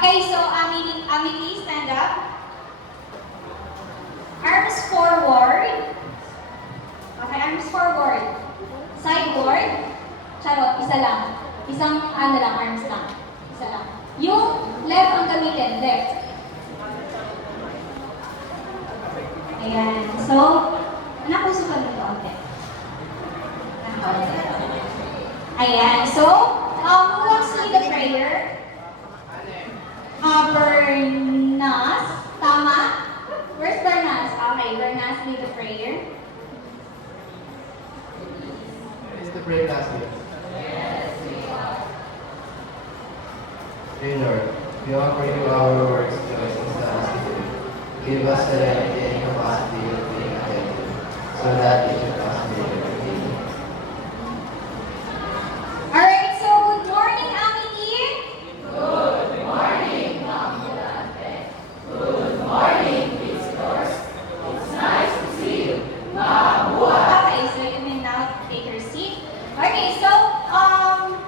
Okay, so Amity, stand up. Arms forward. Okay, arms forward. Sideboard. Charot, isa lang. Isang arms lang. Isa lang. Yung left ang gamitin, left. Ayan. So, napuso ka nito, okay. Ayan. So, who wants to lead the prayer? Bernas. Tama? Where's Bernas? Okay, Bernas lead the prayer. Is the prayer classmate? Dear Lord, we offer you our works, joys, and studies today. Give us serenity and capacity of being attentive, so that we should prosper in everything. Alright, so good morning, Amity. Good morning, Ambulante. Good morning, visitors. It's nice to see you. Mabuhay. Okay, so you may now take your seat. Okay, so,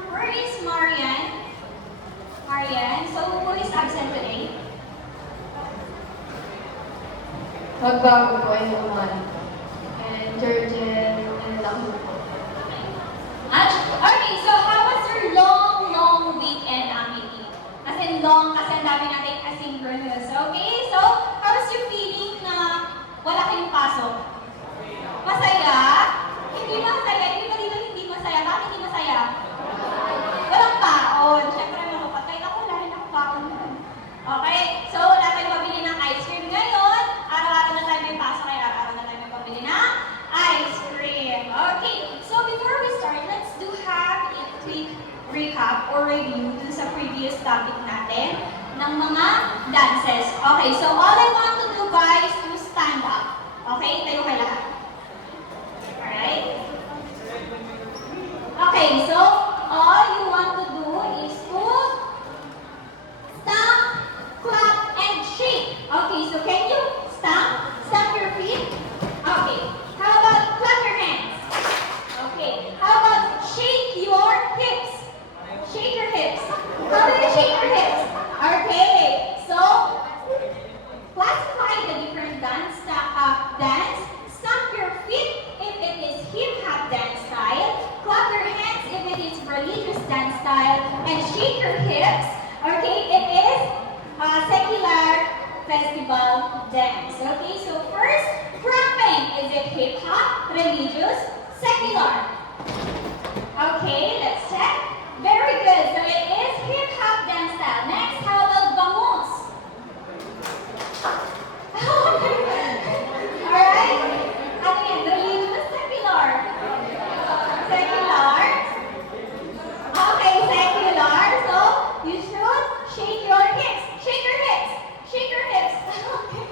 where is Marian? Marian, so who is absent today? Magbago po ay naman. And Georgian and Lahu po. Okay, so how was your long weekend, Amity? As in long, kasi ang dami natin asynchronous. Okay, so how was your feeling na wala kayong pasok? Masaya? Hindi masaya. Hindi ba dito hindi masaya? Bakit hindi masaya? Walang baon. Siyempre, makapatay ako. Wala rin akong baon. Okay, so wala tayong mabili ng ice cream ngayon. Araw-araw na tayo may pasok, kaya araw-araw na tayo may pabili ng ice cream. Okay, so before we start, let's have a quick recap or review dun sa previous topic natin ng mga dances. Okay, so all I want to do, guys, to stand up. Okay, tayo kayo lahat. Alright? Okay, so all you want to do is to stamp, clap, and shake. Okay, so can you stamp your feet? Okay, how about clap your hands? Okay, how about shake your hips? Shake your hips. How do you shake your hips? Okay, so classify the different dance. Stamp your feet if it is hip hop dance style. Clap your hands if it is religious dance style, and shake your hips. Okay, it is secular festival dance. Okay, so first, clapping. Is it hip hop, religious, secular? Okay, let's check. Very good. So it is hip hop dance style. Next, how about bangus? Alright. Ano yan? Religious, secular? Secular? Okay, secular. So you should shake your hips. Shake your hips. Shake your hips. Okay.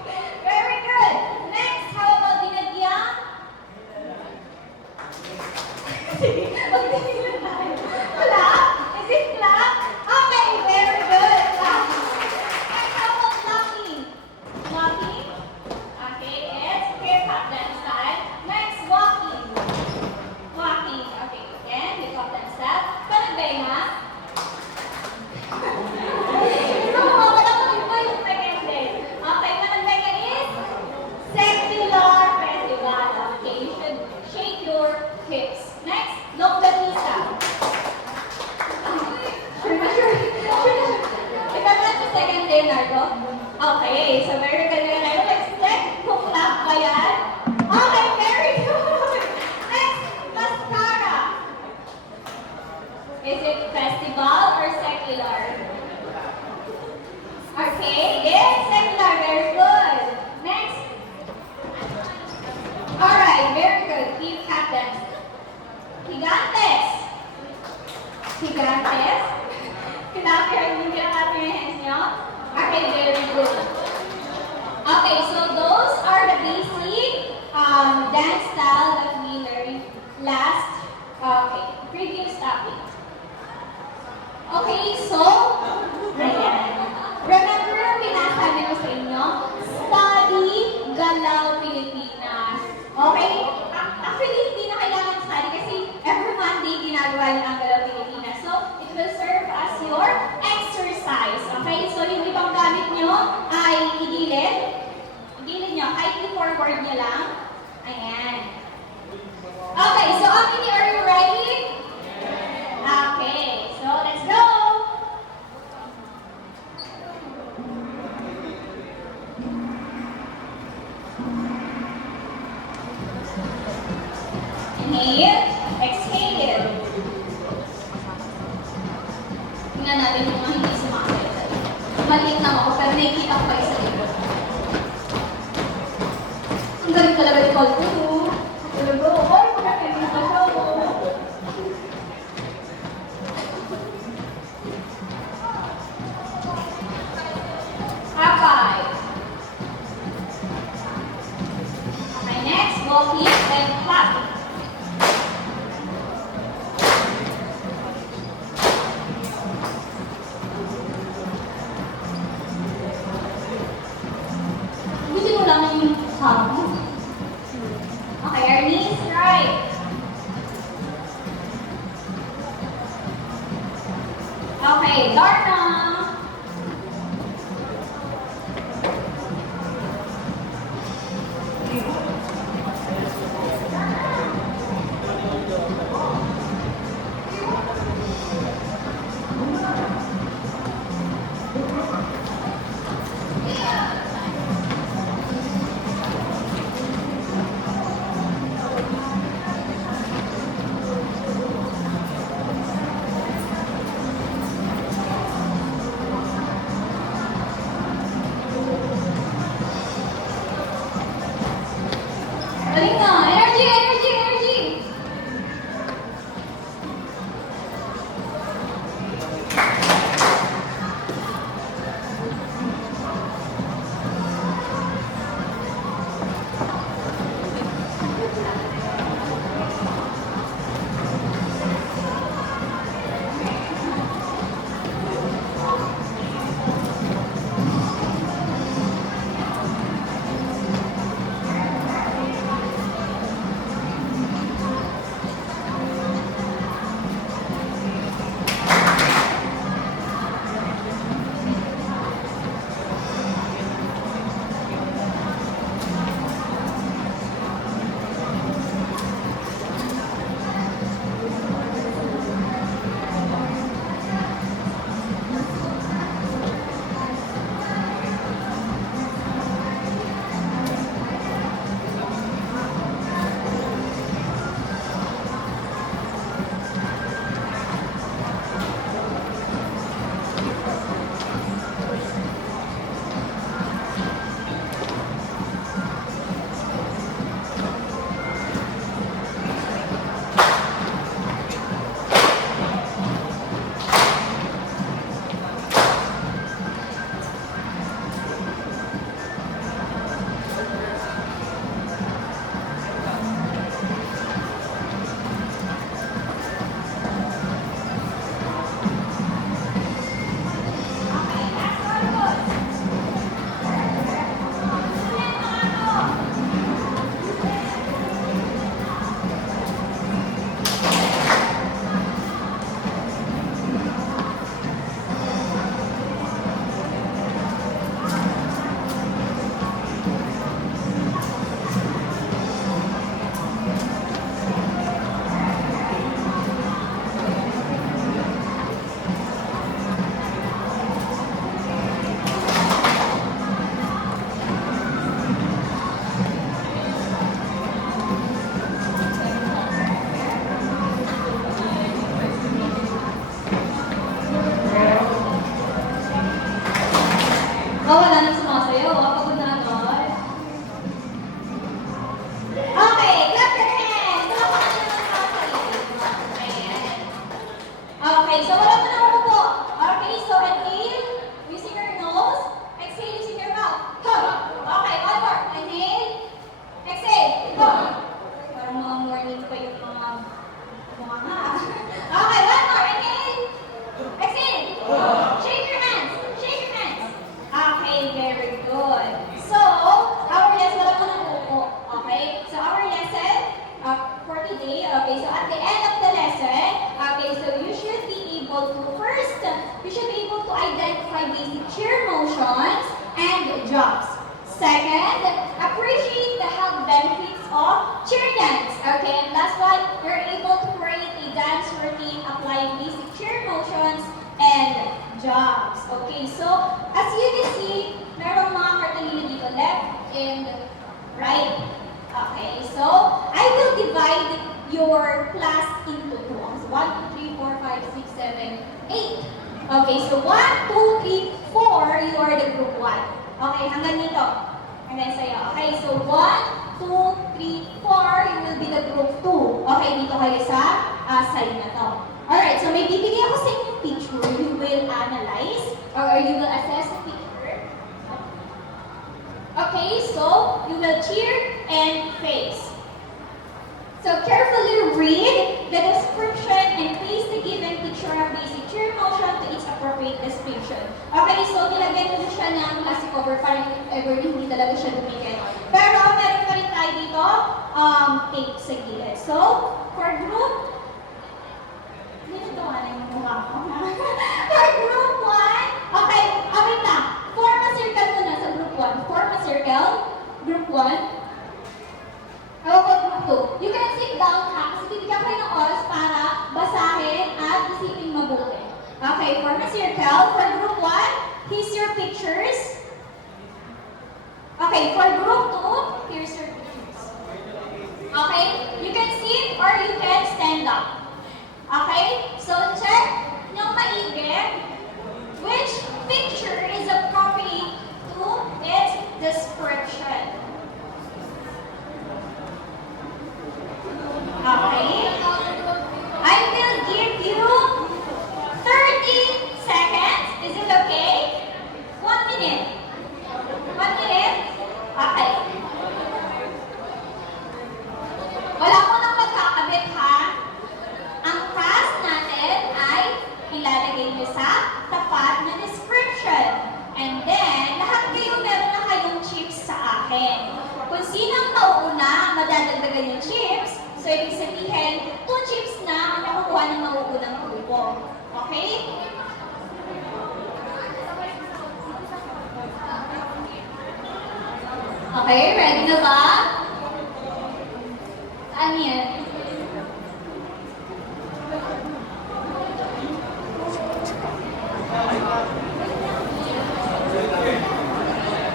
Very good. Next, how about dinagyang? Clap? Is it clap? Okay, very good. And how about locking? Locking? Okay, it's hip hop dance style. Next, walking. Walking. Okay, again, hip hop dance style. Panagbenga. So, wala ko iba yung second day. Okay, panagbenga is secular festival. Okay, you should shake your hips. Next, longganisa. Sure. Ikaw na sa second day, Nardo? Okay, so very good. Let's check kung clap ba yan. Okay, very good. Next, mascara. Is it festival or secular? Okay, it's secular. Very good. Next. Alright, very good. Keep tap dance. Gigantes. Gigantes. Kinap your hands nyo. Okay, very good. Okay, so those are the basic dance style that we learned last previous topic. Okay, so ayan. Remember, pinasabi ko sa inyo, study Galaw Pilipinas. Okay? Actually, hindi na kailangan study kasi every Monday ginagawa yung ang Galaw Pilipinas. So, it will serve as your exercise. Okay? So, you ay igilid. Igilid nyo. Kahit i-forward nyo lang. Ayan. Okay, so Amity, are you ready? Okay, so let's go! Inhale, exhale. Tingnan natin yung mga hindi sumasalita. Maliit lang ako, pero nakikita ko pa isa dito. Ang galing talaga ni Paul ko. Talaga, ay, pagkakainin pa siya. High five. Okay, next, walk hip and clap. Buti mo lang yung hug mo. Okay, our knees right. Okay, Darna. Second, appreciate the health benefits of cheer dance. Okay, and last one, you're able to create a dance routine applying basic cheer motions and jumps. Okay, so as you can see, merong mga cartolina dito, left and right. Okay, so I will divide your class into groups. 1, 2, 3, 4, 5, 6, 7, 8. Okay, so 1, 2, 3, 4, you are the group 1. Okay, hanggang dito. Hanggang sa'yo. Okay, so 1, 2, 3, 4, you will be the group 2. Okay, dito kayo sa side na to. Alright, so may bibigay ako sa inyong picture. You will analyze or you will assess the picture. Okay, so you will cheer and face. So carefully read the description and place the given picture of basic cheer motion to its appropriate description. Okay, so nilagyan ko siya ng plastic cover para if ever hindi talaga siya dumikit. Pero meron pa rin tayo dito, tape sa gilid. So, for group, hindi na gawa na yung mukha ko. For group 1, okay, wait lang. Form a circle muna sa group 1. Form a circle, group 1. How about group 2? You can sit down ha, kasi bibigyan kayo ng oras para basahin at isipin mabuti. Okay, form a circle. For group 1, here's your pictures. Okay, for group 2, here's your pictures. Okay, you can sit or you can stand up. Okay, so check ng maigi which picture is appropriate to its description. Okay. I will give you 30 seconds. Is it okay? 1 minute. 1 minute? Okay. Wala ko nang magkakabit ha. Ang task natin ay ilalagay niyo sa tapat na description. And then, lahat kayo meron na kayong chips sa akin. Kung sinong mauuna, madadagdagan yung chips. So, ibig sabihin, 2 chips na ang nakukuha ng mauunang grupo. Okay? Okay, ready na ba? Saan yan?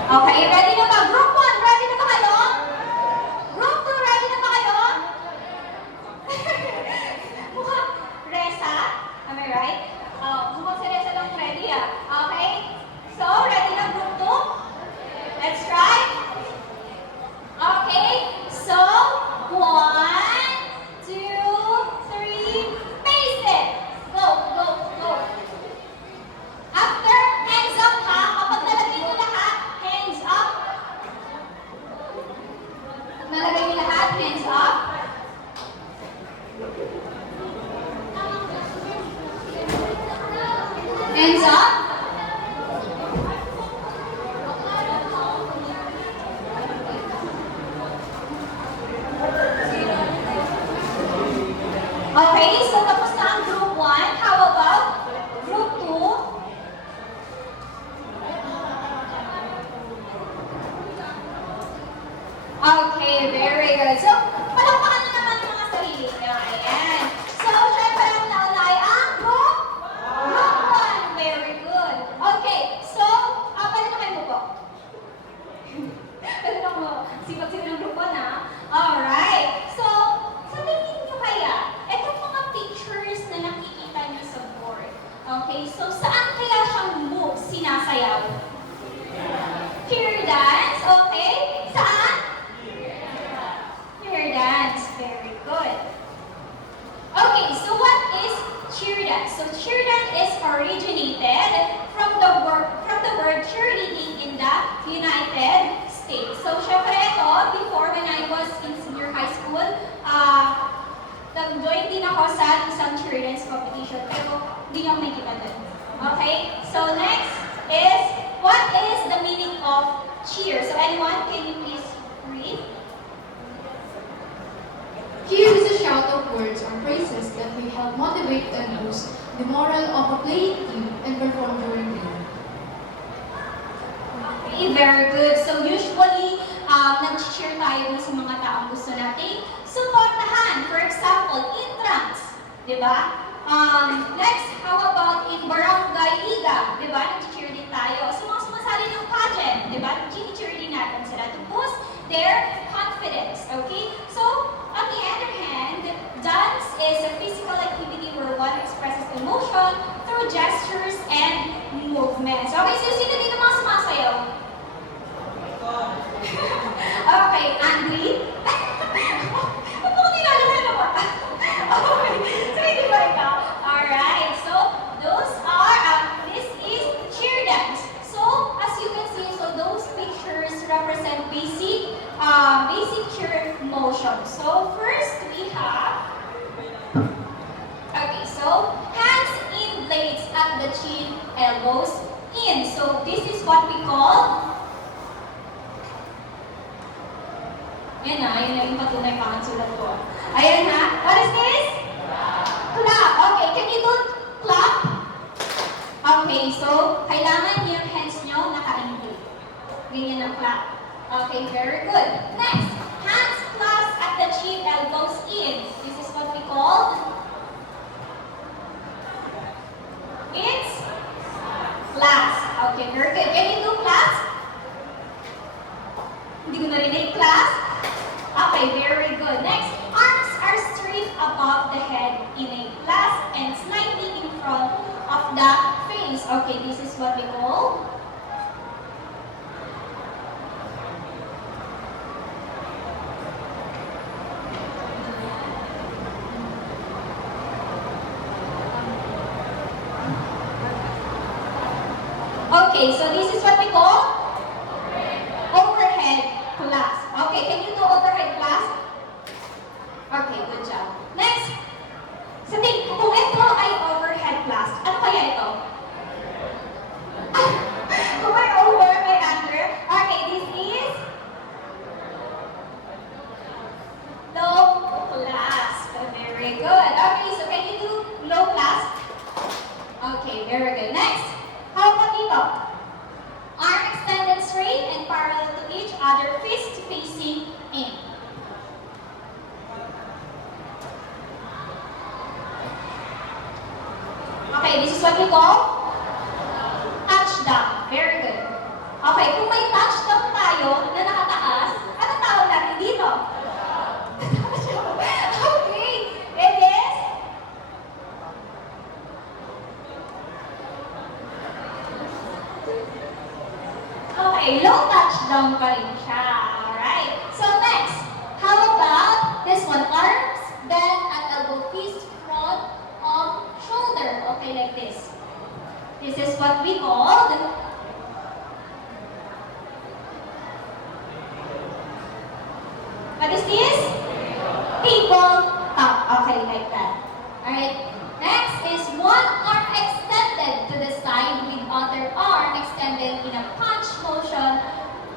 Okay, ready na ba? Group 1, ready na ba kayo? Group 2, ready na ba kayo? Mukhang Resa, am I right? Mukhang si Resa lang ready ah. Okay? So, ready na group 2? Let's try. Okay, so 1, 2, 3, face it. Go, go, go. After, hands up ha. Kapag nalagay mo lahat, hands up. Pag nalagay mo lahat, hands up. Hands up. Okay, so tapos na ang group 1. How about group 2? Okay, very good. So, palakpakan na naman ang mga sarili niyo. Ayan. So, syempre ang nauna ay ang group 1. Very good. Okay, so, pwede na kayo po. Pwede na mo. Sipag-sipag ng group 1 ha. Alright. So, sa tingin niyo kaya, itong mga pictures na nakikita niyo sa board. Okay, so saan kaya siyang move sinasayaw? Cheer dance, okay? Saan? Cheer dance, very good. Okay, so what is cheer dance? So cheer dance is originated from the word cheerleading in the United States. So syempre ito, before when I was in senior high school, nag-join din ako sa isang cheer dance competition, pero hindi niyo ako makikita dun. Okay, so next is, what is the meaning of cheer? So anyone, can you please read? Cheer is a shout of words or phrases that will help motivate and boost the moral of a playing team and perform during the game. Okay, Okay, very good. So usually, nag-cheer tayo dun sa mga taong gusto nating suportahan. For example, intrams, di ba? Next, how about in Barangay Liga? Di ba? Nag-cheer din tayo. So mga sumasali ng pageant, di ba? Nag-cheer din natin sila to boost their confidence. Okay? So, on the other hand, dance is a physical activity where one expresses emotion through gestures and movements. Okay, so sino dito mga sumasayaw? Okay, Andre? Ba't mo nilalala mo? Okay, so hindi ba ikaw? Alright, so those are, this is cheer dance. So, as you can see, so those pictures represent basic cheer motion. So, first we have, okay, so hands in blades at the chin, elbows in. So, this is what we call, yan na, yun na yung patunay pa ang sulat ko. Ayan na, what is this? Clap. Okay, can you do clap? Okay, so kailangan yung hands nyo naka-engage. Ganyan ang clap. Okay, very good. Next, hands clasped at the chin, elbows in. This is what we call, it's clasp. Okay, very good. Can you do clasp? Hindi ko narinig. Clasp? Okay, very good. Next, arms are straight above the head in a clasp and slightly in front of the face. Okay, this is what we call, okay, so this is what we call overhead clasp. Okay, can you do overhead clasp? Okay, good job. Next, sa tingin ko, kung ito ay overhead clasp, ano kaya ito? Kung may over, may under. Okay, this is low clasp. Very good. Okay, so can you do low clasp? Okay, very good. Next, how about dito? Arm extended straight and parallel to each other, fist facing in. Okay, this is what we call touchdown. Very good. Okay, kung may touchdown tayo na nakataas, ano tawag natin dito? Okay, it is okay, low touchdown pa rin siya. Alright. So next, how about this one? Arms bent at elbow, fist front of shoulder. Okay, like this. This is what we call what is this? Table top. Okay, like that. Alright. Next is one arm extended to the side with other arm extended in a punch motion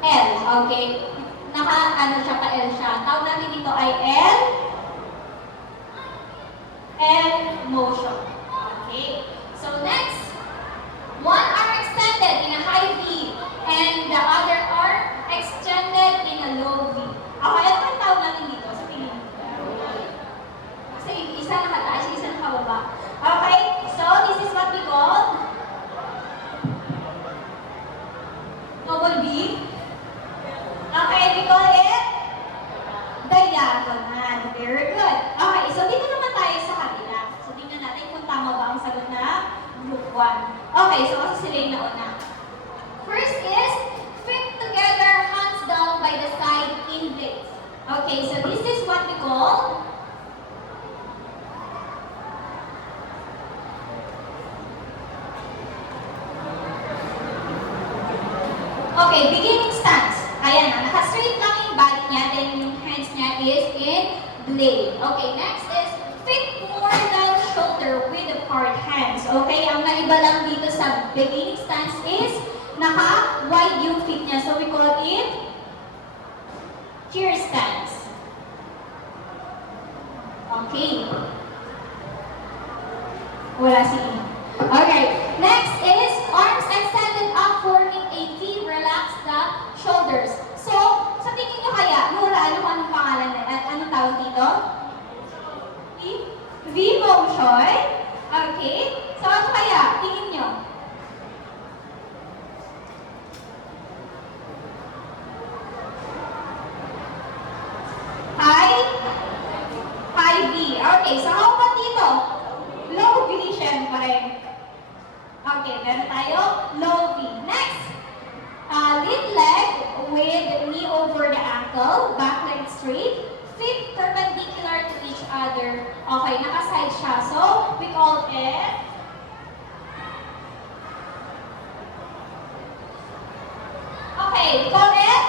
L. Okay? Naka-ano siya, pa-L siya. Tawag natin dito ay L motion. Okay? So next, one arm extended in a high V and the other arm extended in a low V. Okay, ano ba tawag natin dito sa tingin mo? Kasi isa nakataas, isa nakababa. Okay, so this is what we call double V. Okay, we call it diagonal. Very good. Okay, so dito naman tayo sa kabila. So tingnan natin kung tama ba ang sagot na group 1. Okay, so kasi sila yung nauna. First is feet together, hands down by the side in blades. Okay, so this is what we call okay, beginning stance. Ayan na, naka-straight lang yung body niya, then yung hands niya is in blade. Okay, next is feet more than shoulder with apart hands. Okay, ang naiba lang dito sa beginning stance is naka-wide yung feet niya. So we call it cheer stance. Okay. Wala si Okay, next is arms extended up forming a T, relaxed down. Okay, correct?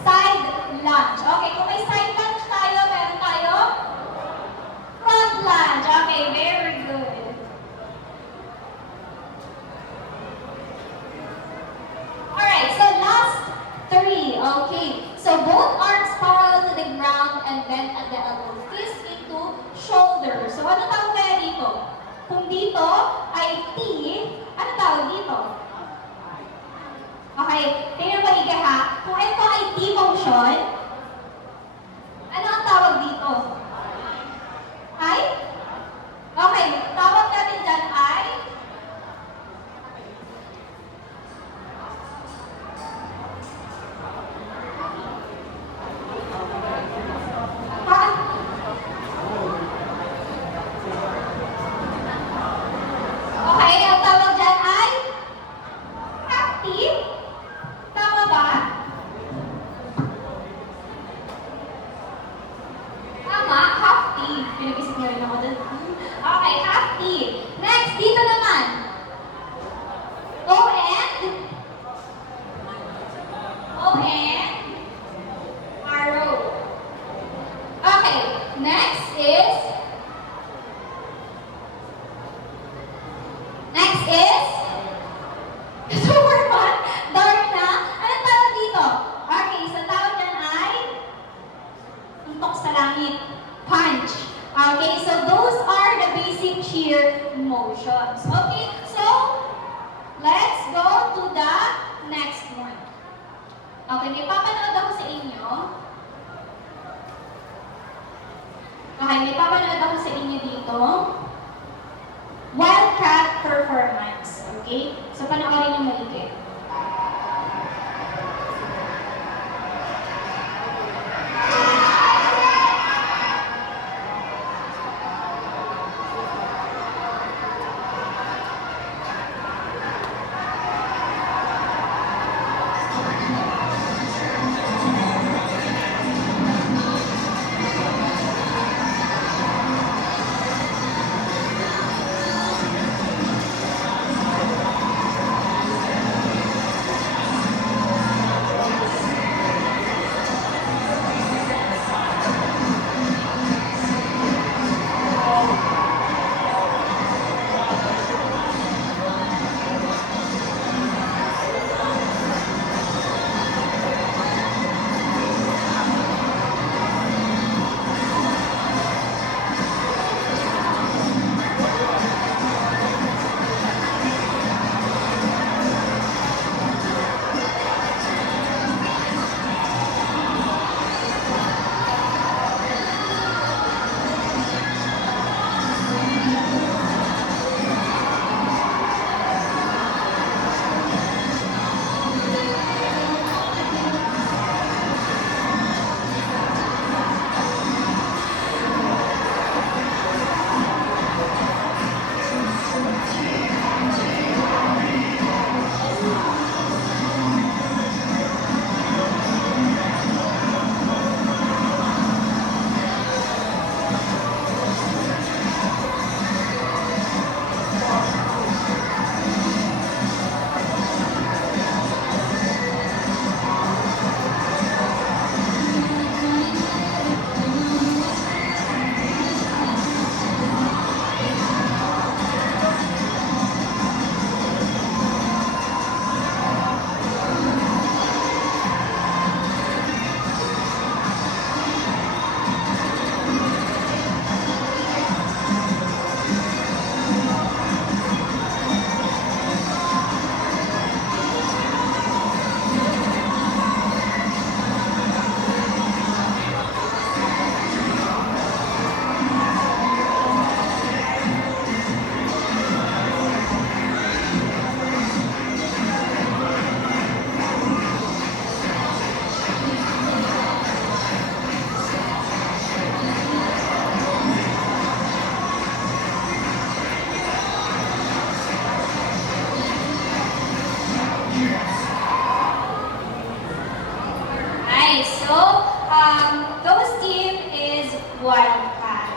Side lunge. Okay, kung may side lunge tayo, meron tayo front lunge. Okay, very good. Alright, so last three. Okay, so both arms parallel to the ground and bent at the elbow. Fist into shoulder. So ano tawag kaya dito? Kung dito ay T, ano tawag dito? Okay, tingnan maigi ha. Kung ito ay T motion, ano ang tawag dito? Ay? Okay, tawag natin dyan ay okay, ang tawag dyan ay half T. Tama ba? Tama, half T. Pinag-isip na rin ako dun. Okay, half T. Next, dito naman. O and arrow. Okay, next is super fun. Dark na. Anong tawag dito? Okay, sa tawag dyan ay tuntok sa langit. Punch. Okay, so those are the basic cheer motions. Okay, so let's go to the next one. Okay, may papanood ako sa inyo. Okay, may papanood ako sa inyo dito. Wildcat performance. Okay? So, panoorin niyo maigi.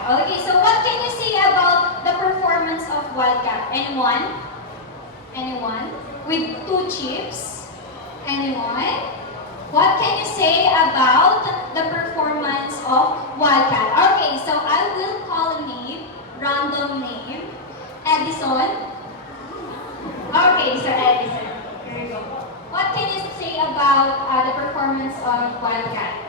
Okay, so what can you say about the performance of Wildcat? Anyone? Anyone? With 2 chips? Anyone? What can you say about the performance of Wildcat? Okay, so I will call a name, random name. Edison. Okay, so Edison. Here you go. What can you say about the performance of Wildcat?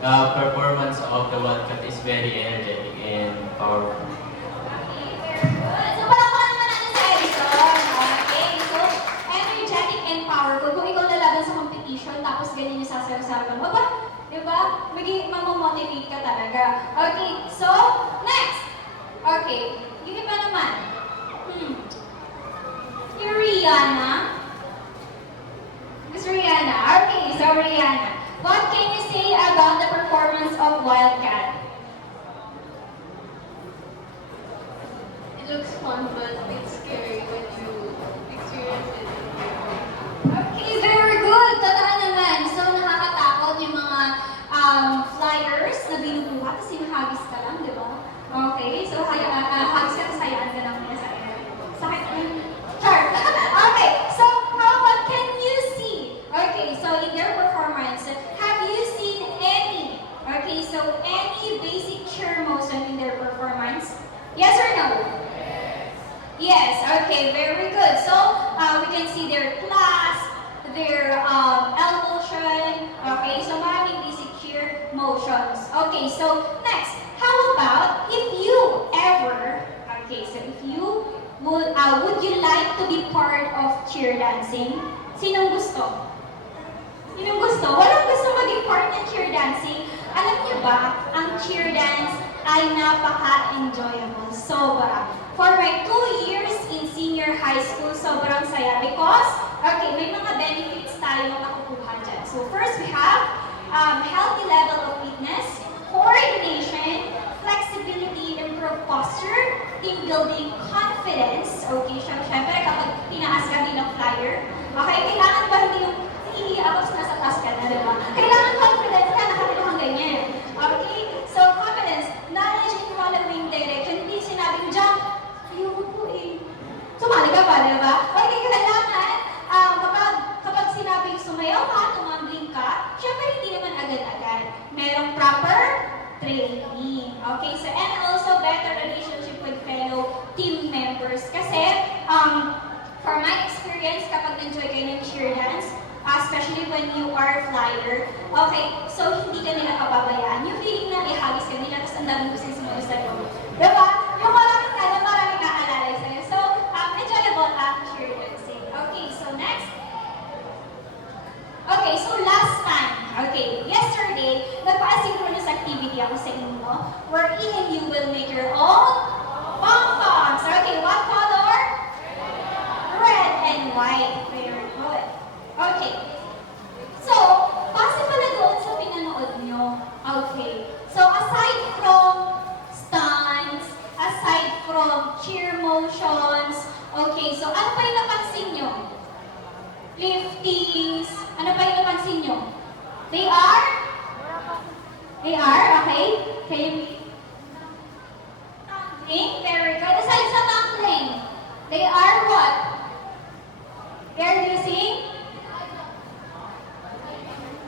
The performance of the Wildcat is very energetic and powerful. Okay, very good. So, palakpakan naman natin sa Edison. Okay, so, energetic and powerful. Kung ikaw lalaban sa competition, tapos ganyan yung sasayaw-sayaw mo, ba? Diba? Mamomotivate ka talaga. Okay, so, next. Okay, yung iba naman. Yung Rihanna. Miss Rihanna. Okay, so Rihanna. What can you say about the performance of Wildcat? It looks fun, but it's scary when you experience it. Okay, very good. Totoo naman. So, nakakatakot yung mga flyers na binubuhat tapos hinahagis ka lang, di ba? Okay, so hagis ka tapos hayaan ka lang muna sa air. Sakit yung chart. Okay, so how about can you see? Okay, so in their performance, have you seen any? Okay, so any basic cheer motion in their performance? Yes or no? Yes, okay, very good. So, we can see their clasp, their elbow motion. Okay, so maraming basic cheer motions. Okay, so next, how about if you ever, okay, so if you would you like to be part of cheer dancing? Sinong gusto? Sinong gusto? Walang gusto maging part ng cheer dancing. Alam niyo ba, ang cheer dance ay napaka-enjoyable. Sobra. For my 2 years in senior high school, sobrang saya because, okay, may mga benefits tayo na nakukuha dyan. So first, we have healthy level of fitness, coordination, flexibility, improved posture, team building, confidence. Okay, syempre kapag tinaas ka bilang flyer, okay, kailangan ba hindi yung iiabot nasa taas ka na, di ba? Kailangan confidence ka, nakatilo kang ganyan. Okay, so confidence, knowledge in following direction, hindi sinabing jump, ayoko po eh. Sumali ka pa, di ba? Okay, kailangan, kapag sinabing sumayaw ka, tumambling ka, syempre hindi naman agad-agad. Merong proper training. Okay, so and also better relationship with fellow team members. Kasi, for my experience, kapag nag-enjoy kayo ng cheer dance, especially when you are flyer, okay, so hindi ka nila pababayaan. Yung feeling na ihagis ka nila, tapos ang daming gusto sumunod sa'yo. Diba? Yung maraming ka na maraming naalalay sa'yo. So, enjoyable ang cheer dancing. Okay, so next. Okay, so last time, okay, yesterday, nagpa-asynchronous activity ako sa inyo, wherein you will make your own pom-poms. Okay, what color? Red and white. Very good. Okay. So, base pala doon sa pinanood nyo. Okay. So, aside from stunts, aside from cheer motions, okay, so ano pa yung napansin nyo? Liftings, ano pa yung napansin nyo? They are, okay? Can you tumbling? Very good. Aside sa tumbling, they are what? They're using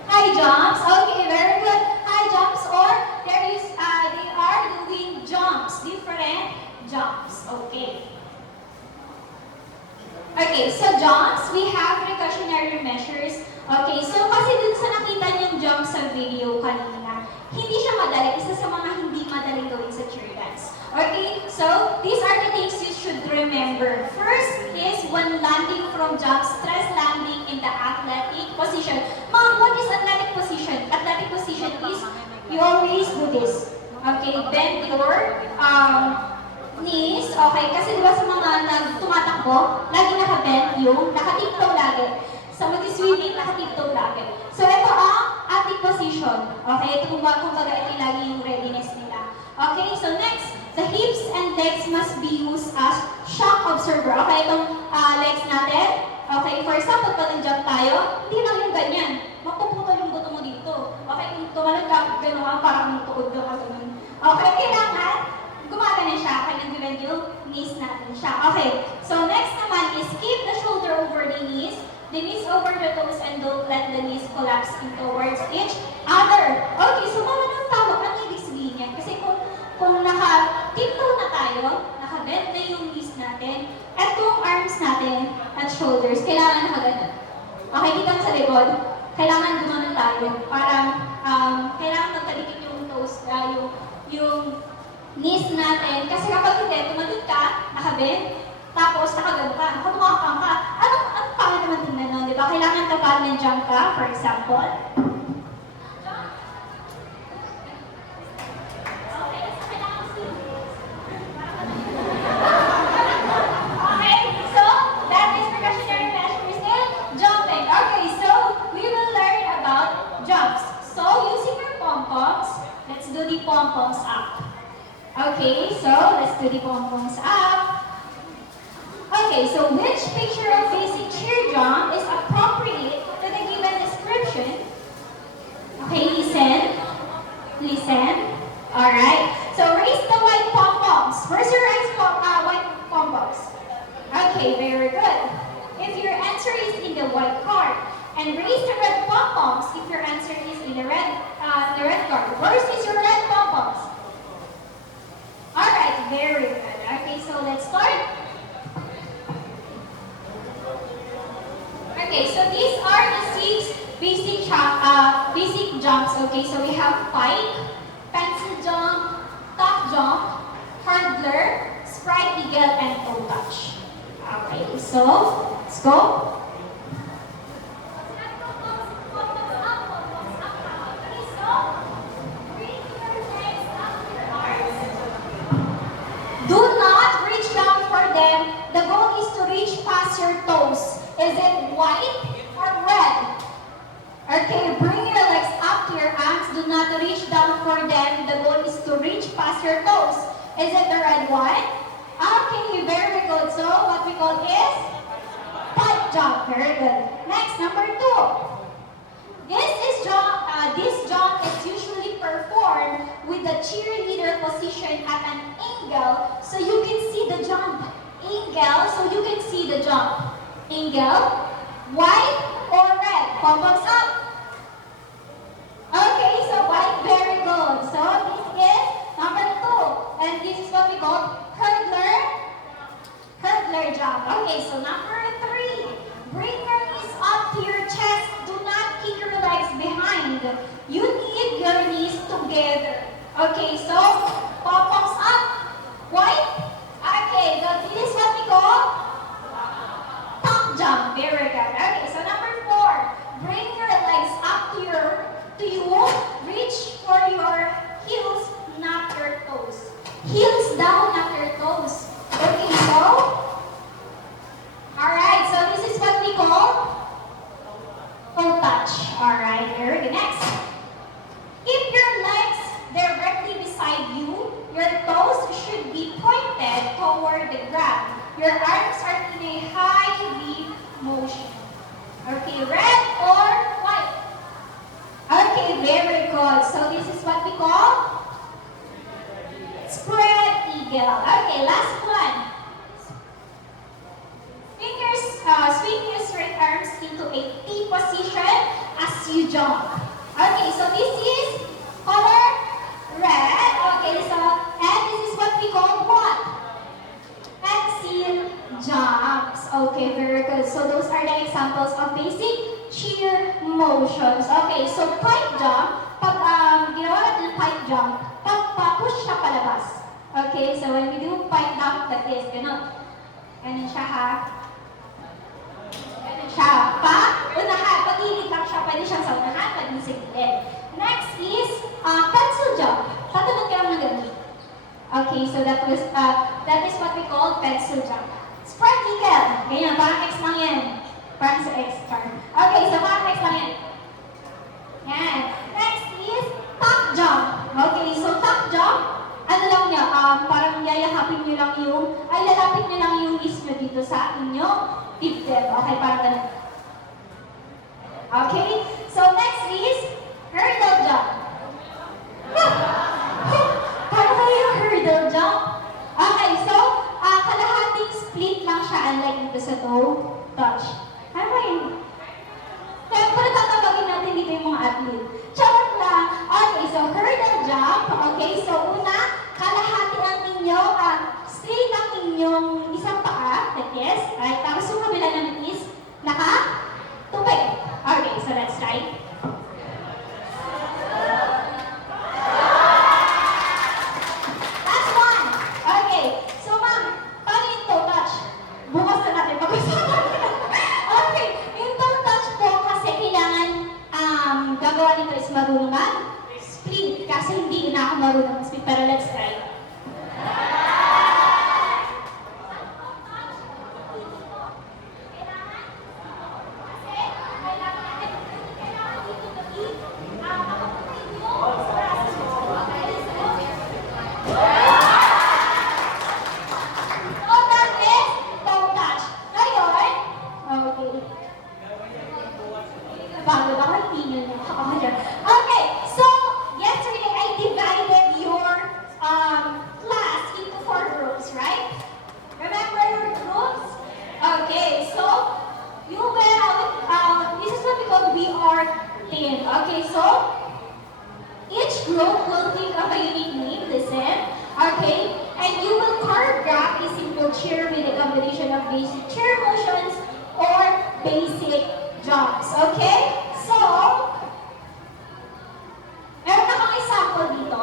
high jumps. Okay, very good. High jumps or they are doing jumps, different jumps. Okay. Okay, so jumps, we have precautionary measures. Okay, so kasi dun sa nakita niyong jump sa video kanina, hindi siya madali. Isa sa mga hindi madali gawin sa cheer dance. Okay, so these are the things you should remember. First is when landing from jump, stress landing in the athletic position. Mom, what is athletic position? Athletic position is you always do this. Okay, bend your knees. Okay, kasi diba sa mga tumatakbo, lagi naka-bend yung nakatiptoe lagi. Sa mag-swimming, nakatiptoe lagi. So ito ang athletic position. Okay, ito kumbaga ito lagi yung readiness nila. Okay, so next, the hips and legs must be used as shock absorber. Okay, itong legs natin. Okay, for example, pag nag-jump tayo, hindi lang yung ganyan. Mapuputol yung buto mo dito. Okay, kung tumalog ka, gano'n ka, parang tukod ka ganun. Okay, kailangan gumagana siya, kaya nag-bend yung knees natin siya. Okay, so next naman is keep the shoulder over the knees. toes and don't let the knees collapse in towards each other. Okay, so mga nang tawag, ano ibig sabihin yan? Kasi kung naka-tiptoe na tayo, naka-bend na yung knees natin, at yung arms natin at shoulders, kailangan nakaganon. Okay, kita mo sa likod, kailangan gumanon tayo. Parang, kailangan magkadikit yung toes, yung knees natin. Kasi kapag hindi, tumalun ka, nakabend, tapos nakagano ka, nakamukhang ka. Anong pangit naman tingnan nun, di ba? Kailangan kapag nang-jump ka, for example. Okay, so kailangan okay, so that is precautionary measures in jumping. Okay, so we will learn about jumps. So using your pom-poms, let's do the pom-poms up. Okay, so let's do the pom-poms up. Okay, so which picture of basic cheer jump is appropriate to the given description? Okay, listen. Listen. Alright, so raise the white pom-poms. Where's your white pom-poms? Okay, very good. If your answer is in the white card, and raise the red pom-poms if your answer is in the red card. Where is your red pom-poms? Alright, very good. Okay, so let's start. Okay, so these are the 6 basic jumps. Okay, so we have pike, pencil jump, top jump, hurdler, sprite eagle, and toe touch. Okay, so let's go. Do not reach down for them. The goal is to reach past your toes. Is it white or red? Okay, bring your legs up to your arms. Do not reach down for them. The goal is to reach past your toes. Is it the red one? Okay, very good. So what we call is pipe jump. Very good. Next, number 2. This jump is usually performed with the cheerleader position at an angle, so you can see the jump. Angle, so you can see the jump. Angle, white or red? Pom-poms up. Okay, so white, very good. So this is number 2, and this is what we call hurdler jump. Okay, so number 3, bring your knees up to your chest. Do not kick your legs behind. You need your knees together. Okay, so pom-poms up. White. Okay, so this is what we call top jump. Very good. Okay, so number 4, bring your legs up to you. Reach for your heels, not your toes. Heels down, not your toes. Okay, so alright, so this is what we call toe touch. Alright, very good. Next. Keep your legs directly beside you. Your toes should be pointed toward the ground. Your arms are in a high V motion. Okay, red or white? Okay, very good. So this is what we call spread eagle. Okay, last one. Swing your straight arms into a T position as you jump. Okay, so this is color red. Okay, so and this is what we call what? Pencil jumps. Okay, very good. So those are the examples of basic cheer motions. Okay, so pipe jump, pag ginawa natin pipe jump, push siya palabas. Okay, so when we do pipe jump like this, ganun. Ganun siya ha. Ganun siya. Unahan, pag-ilig lang siya, pwede siyang sa unahan, pwede sa gilid. Next is pencil jump. Tatanong ka lang ng ganun. Okay, so that is what we call pencil jump. Spread eagle. Ganyan, parang X lang yan. Parang sa X card. Okay, so parang X lang yan. Yan. Next is top jump. Okay, so top jump, ano lang niya, parang yayakapin niyo lang lalapit niyo lang yung knees niyo dito sa inyong dibdib. Okay, parang ganun. Okay, so next is hurdle jump. Paano kayo yung hurdle jump? Okay, so kalahating split lang siya unlike dito sa toe touch. Ano ba yun? dito yung mga athlete. Charot lang. Okay, so hurdle jump. Okay, so una, kalahati ang inyong, straight ang inyong isang paa, like this. Right, tapos yung kabila naman is naka-tupid. Okay, so let's try. Last one. Okay, so ma'am, paano yung toe touch? Bukas na natin pag-usapan. Okay, yung toe touch po kasi kailangan gagawa nito is marunong mag-split kasi hindi na ako marunong mag-split, pero let's try. So that is toe touch. Ngayon, okay. Pagod ako, hindi nyo ako dyan. Okay, so yesterday I divided your class into 4 groups, right? Remember your groups? Okay, so you will, this is what we call VR team. Okay, so each group will think of a unique name, listen, okay? And you will choreograph a simple cheer with a combination of basic cheer motions or basic jumps, okay? So, meron akong example dito.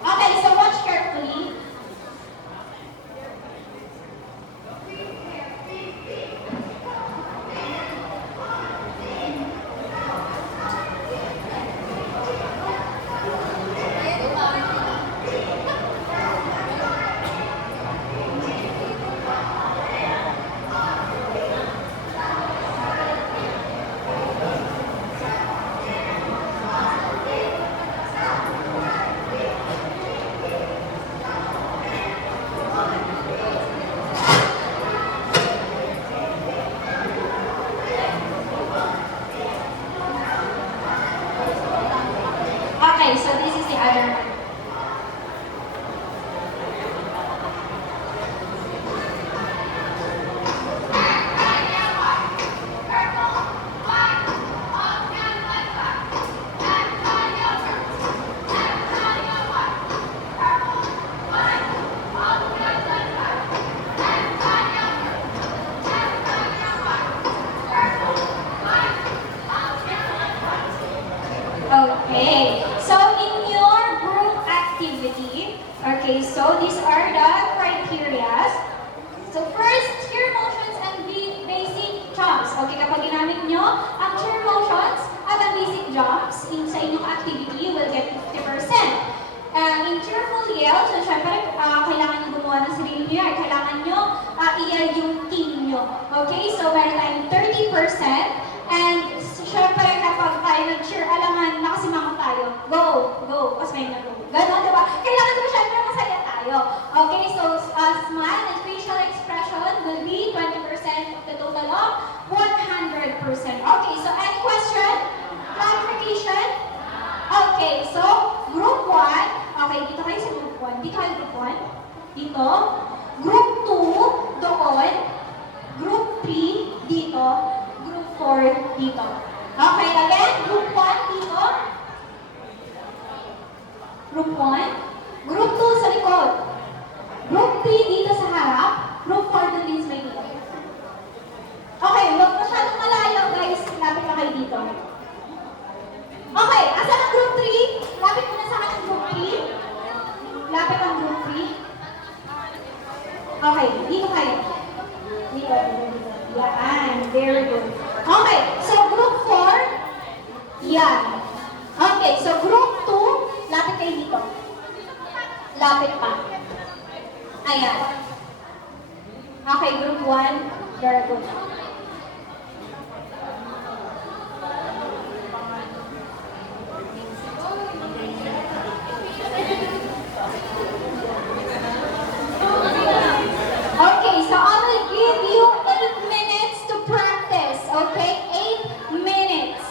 Okay, so watch carefully. Okay, so this is the other one. Okay, so in your group activity, okay, so these are the criteria. So first, cheer motions and basic jumps. Okay, kapag ginamit nyo ang cheer motions at ang basic jumps sa inyong activity, you will get 50%. In cheerful yell, so syempre, kailangan nyo gumawa ng sarili nyo, kailangan nyo i-yell yung team nyo. Okay, so meron tayong 30%. And syempre, kapag tayo nag-cheer, alaman, nakasimama tayo. Go, go, kasi may nag-go. Ganon, diba? Kailangan mo syempre masaya tayo. Okay, so smile and facial expression will be 20% of the total of 100%. Okay, so any question? Clarification? Okay, so group 1, okay, dito kayo sa group 1. Dito kayo group 1. Dito. Group 2, doon. Group 3, dito. Group 4, dito. Okay, again, group 1 dito. Group 1. Group 2 sa likod. Group 3 dito sa harap. Group 4 doon din sa may dito. Okay, huwag masyadong malayo guys. Lapit na kayo dito. Okay, asan ang group 3? Lapit mo na sa akin ang group 3. Lapit ang group 3. Okay, dito kayo. Dito. Yan, very good. Okay, so group 4, yan. Okay, so group 2, lapit kayo dito. Lapit pa. Ayan. Okay, group 1, very good. Okay, so I will give you 8 minutes to practice, okay? 8 minutes.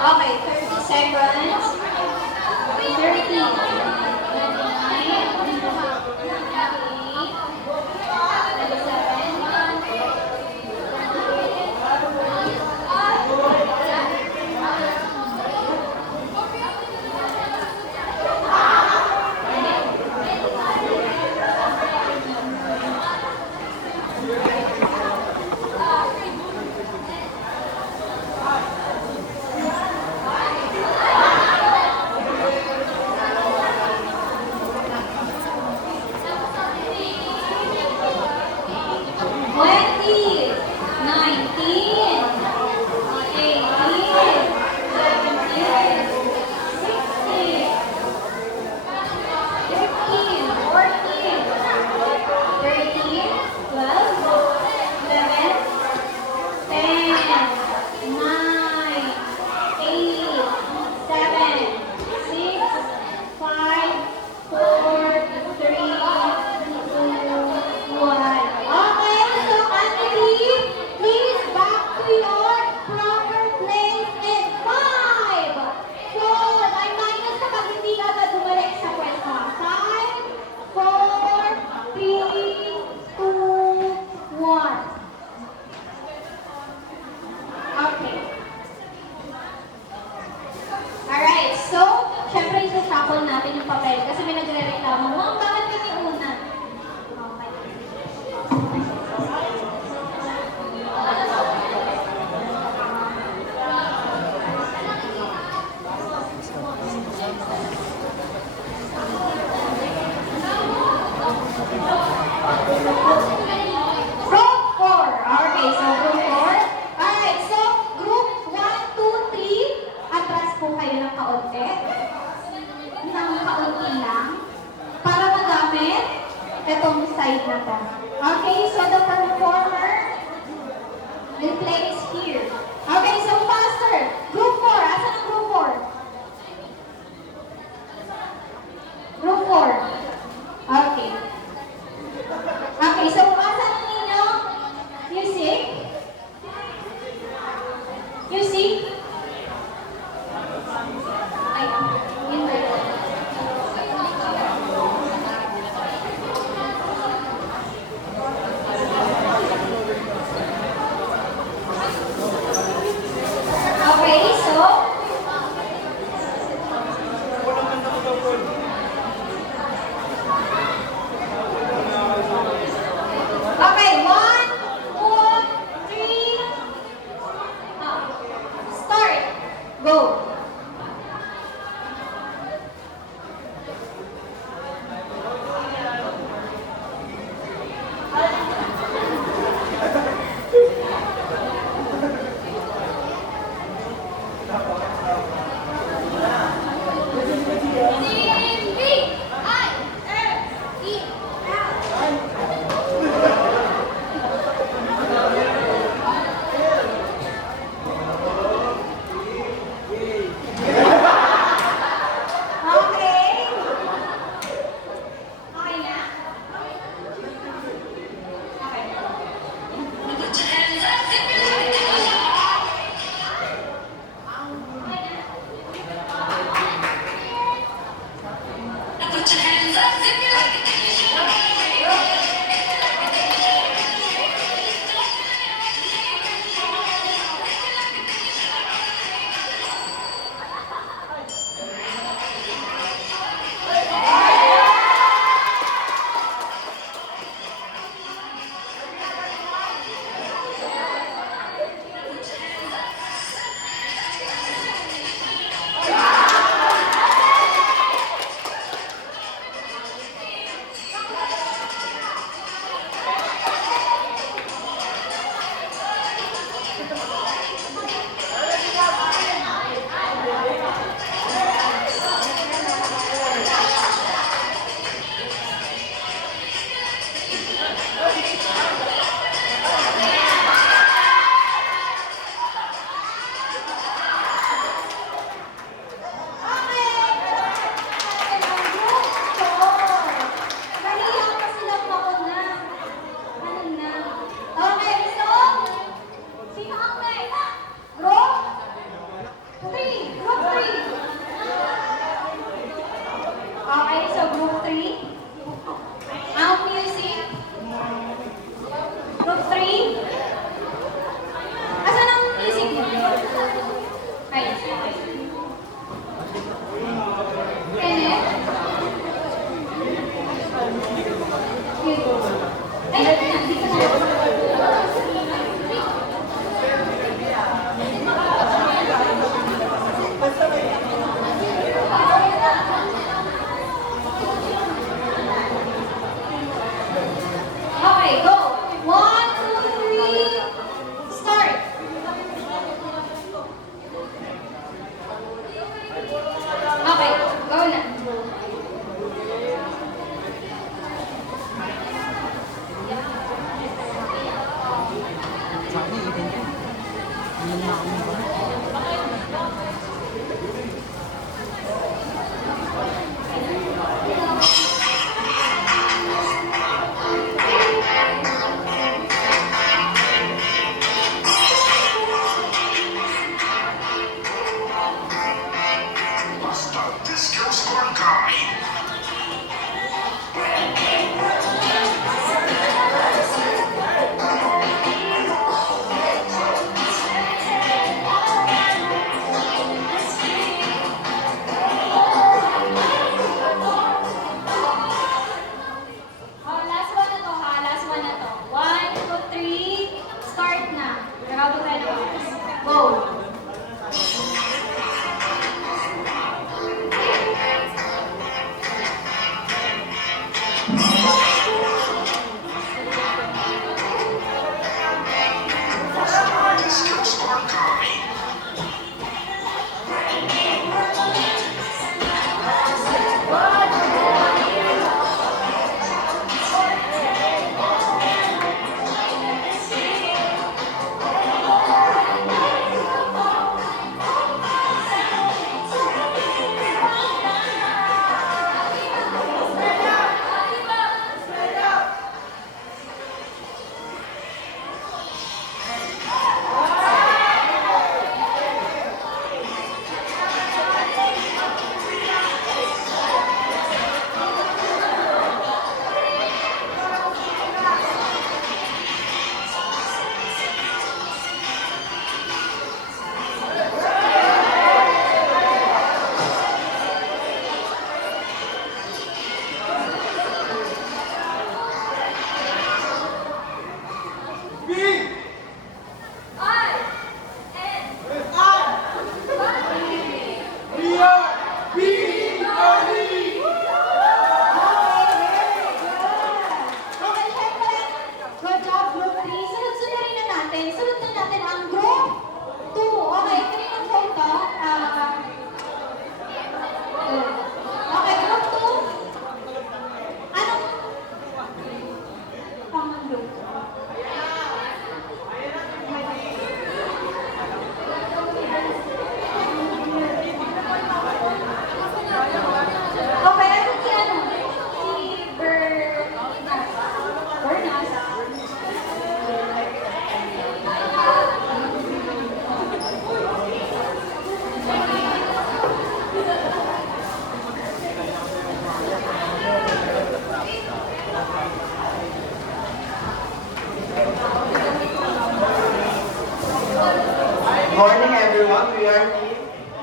Okay, 30 seconds. 30. 29. 20, 19, 18, 17, 16, 15, 14, 13, 12, 11, 10, 9, 8, 7, 6, 5, 4, 3, 2, 1. Okay, so Anthony, please back to your proper place in 5, 4, ay minus kapag hindi ka agad bumalik sa pwesto. 5, 4, 3, 2, 1. Okay. Alright, so, syempre isa-shuffle natin yung papel kasi may nagre-reklamo. Ma'am, bakit kami una? Okay. Group 4. Okay, so group 4. Alright, so group 1, 2, 3. Atras po kayo ng kaunti. Ng kaunti lang. Para magamit itong side na to. Okay, so the performer will place here. Okay, so faster. Group 4. Asan ang group 4? Group 4. Okay. Okay, so asan ang inyong music? Music? Ay, invert. Okay, so okay, 1, 2, 3. Start. Go.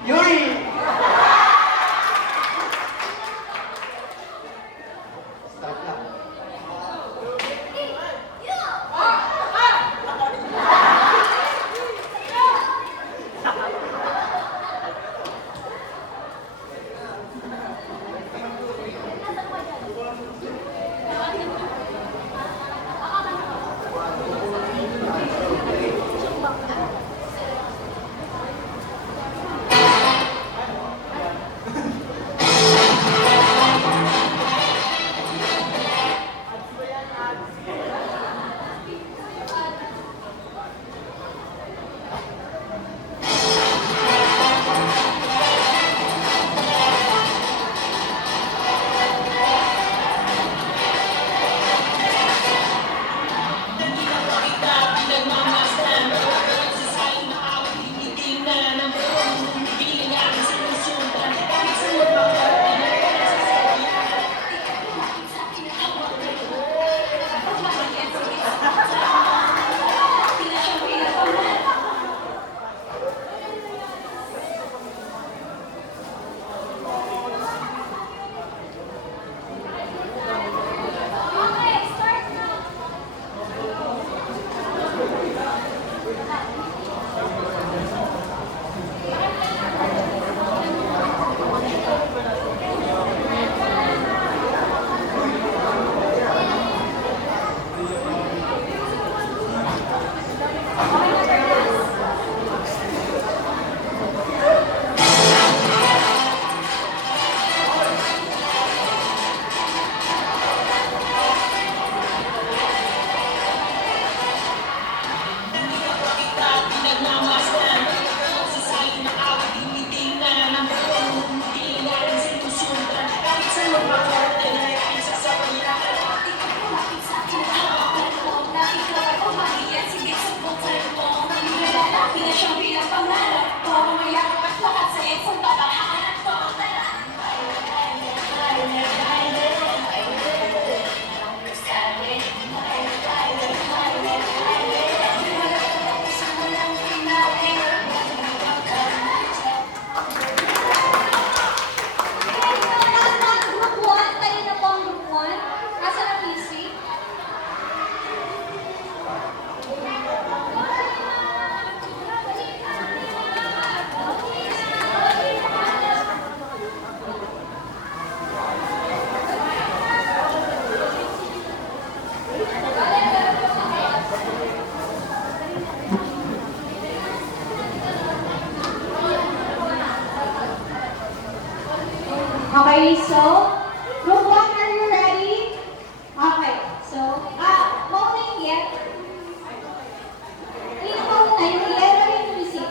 Yuri! Start lang. Okay, start na. Okay na, Fergus. Group 1, tayo na po ang group 1. Asan ang music? Okay, so, group 1, are you ready? Okay, so, moment yet. Hindi pa muna, yung yellow yung music.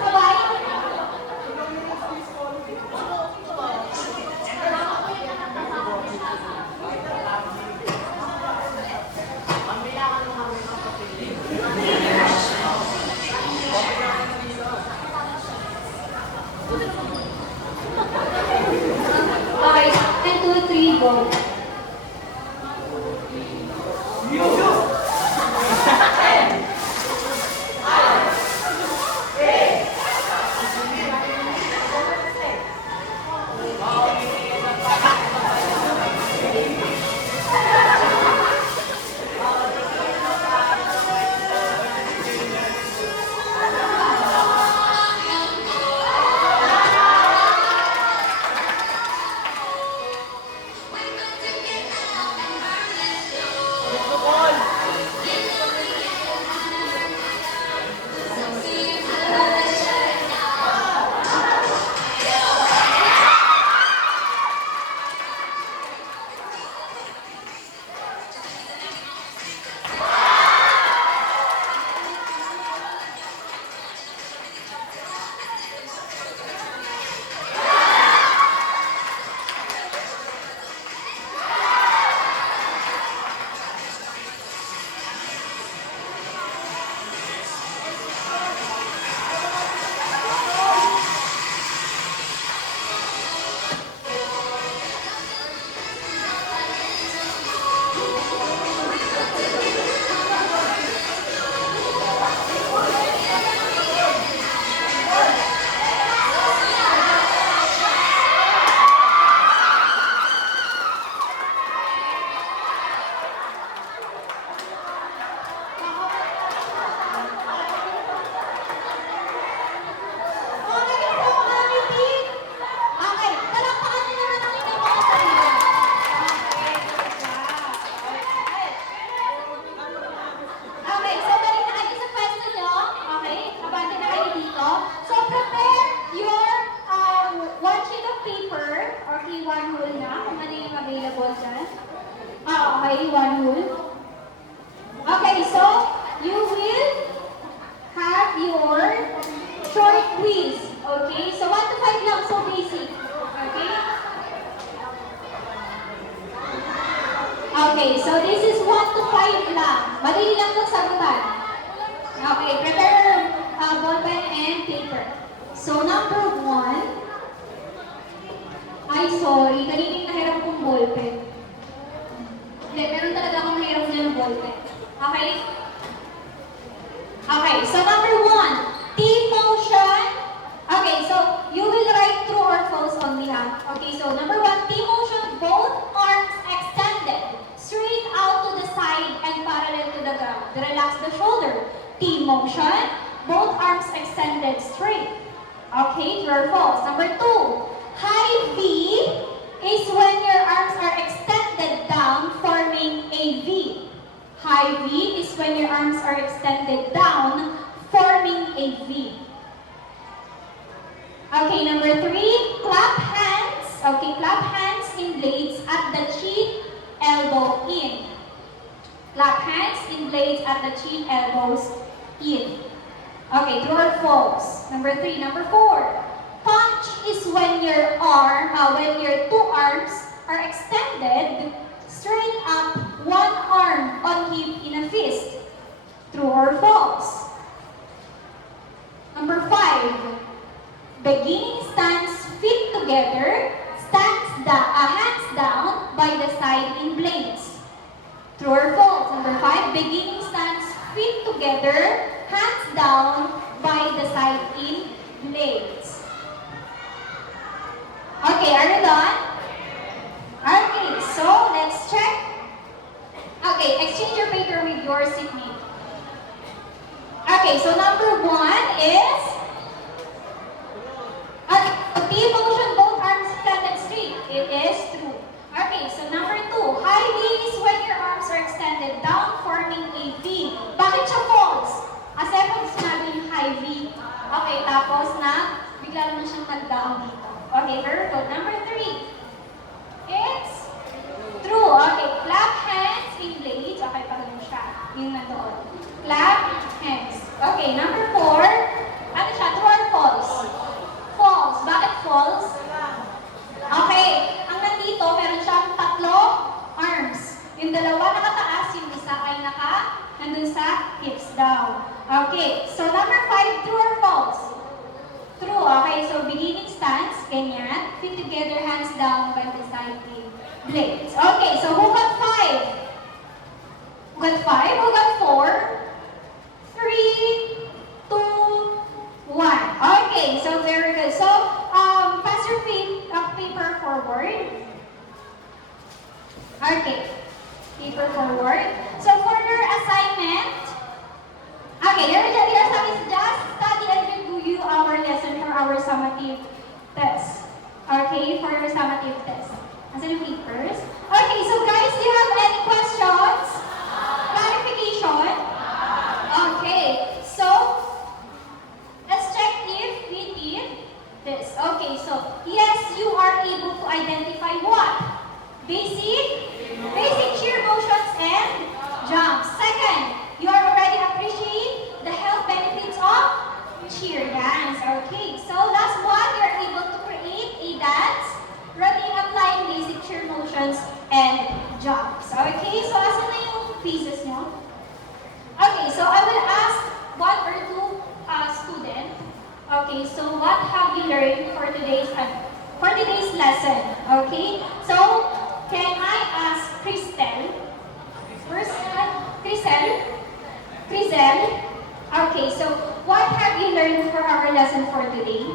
Sabay. Okay, and 2, 3, go. We could do one rule. Okay, so you will have your short quiz. Okay, so 1 to 5 lang, so basic. Okay? Okay, so this is 1 to 5 lang. Madali lang itong sagutan. Okay, prepare ball pen and paper. So number 1, ay sorry, kanina yung nahiram kong ball pen. Hindi, meron talaga akong nahiram dyan ng ball pen. Okay? Okay, so number 1, team motion. Okay, so you will write true or false only ha. Okay, so number 1, team motion, both arms extended, straight out to the side and parallel to the ground. Relax the shoulder. Team motion, both arms extended straight. Okay, true or false. Number 2, high V is when your arms are extended down, forming a V. High V is when your arms are extended down, forming a V. Okay, number 3, clap hands. Okay, clap hands in blades at the chin, elbow in. Clap hands in blades at the chin, elbows in. Okay, true or false? Number 3. Number 4, punch is when your two arms are extended straight up, one arm on hip in a fist. True or false? Number 5, beginning stance feet together, hands down by the side in blades. True or false? Number 5, beginning stance feet together, hands down by the side in blades. Okay, are you done? Okay, so let's check. Okay, exchange your paper with your seatmate. Okay, so number 1 is team motion, both arms extended straight. It is true. Okay, so number 2, high V is when your arms are extended down, forming a V. Bakit siya false? Kasi pag sinabi yung high V, okay, tapos na, bigla naman siyang nag-down dito. Okay, very good. Number 3, it's true. Okay, clap hands in blades. Okay, pag ganun siya. Yung nandoon. Clap hands. Okay, number 4, ano siya? True or false? False. Bakit false? Okay, ang nandito, meron siyang 3 arms. Yung dalawa nakataas, yung isa ay nandun sa hips down. Okay, so number 5, true or false? True. Okay, so beginning stance, ganyan. Feet together, hands down by the side in blades. Okay, so who got 5? Who got 5? Who got 4? 3, 2, 1. Okay, so very good. So, pass your paper forward. Okay, paper forward. So, for your assignment, okay, your assignment is just study and review our lesson for our summative test. Okay, for your summative test. Asan yung papers? Okay, so guys, do you have any questions? Clarification? Okay, so let's check if we did this. Okay, so yes, you are able to identify what? Basic cheer motions and jumps. Second, you are already appreciate the health benefits of cheer dance. Okay, so last one, you are able to create a dance routine applying basic cheer motions and jumps. Okay, so asan na yung pieces nyo? Okay, so I will ask 1 or 2 students. Okay, so what have you learned for today's lesson? Okay, so can I ask Cristel? First, Crisel. Okay, so what have you learned for our lesson for today?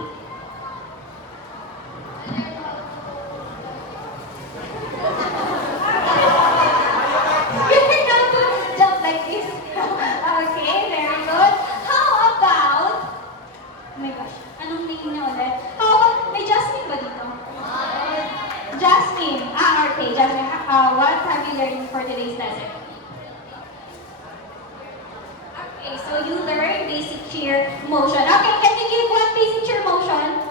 You cannot jump like this. Okay, very good. How about, oh my gosh, anong name niya ulit? How about, may Jasmine ba dito? Jasmine. Okay, Jasmine. What have you learned for today's lesson? Okay, so you learned basic cheer motion. Okay, can you give one basic cheer motion?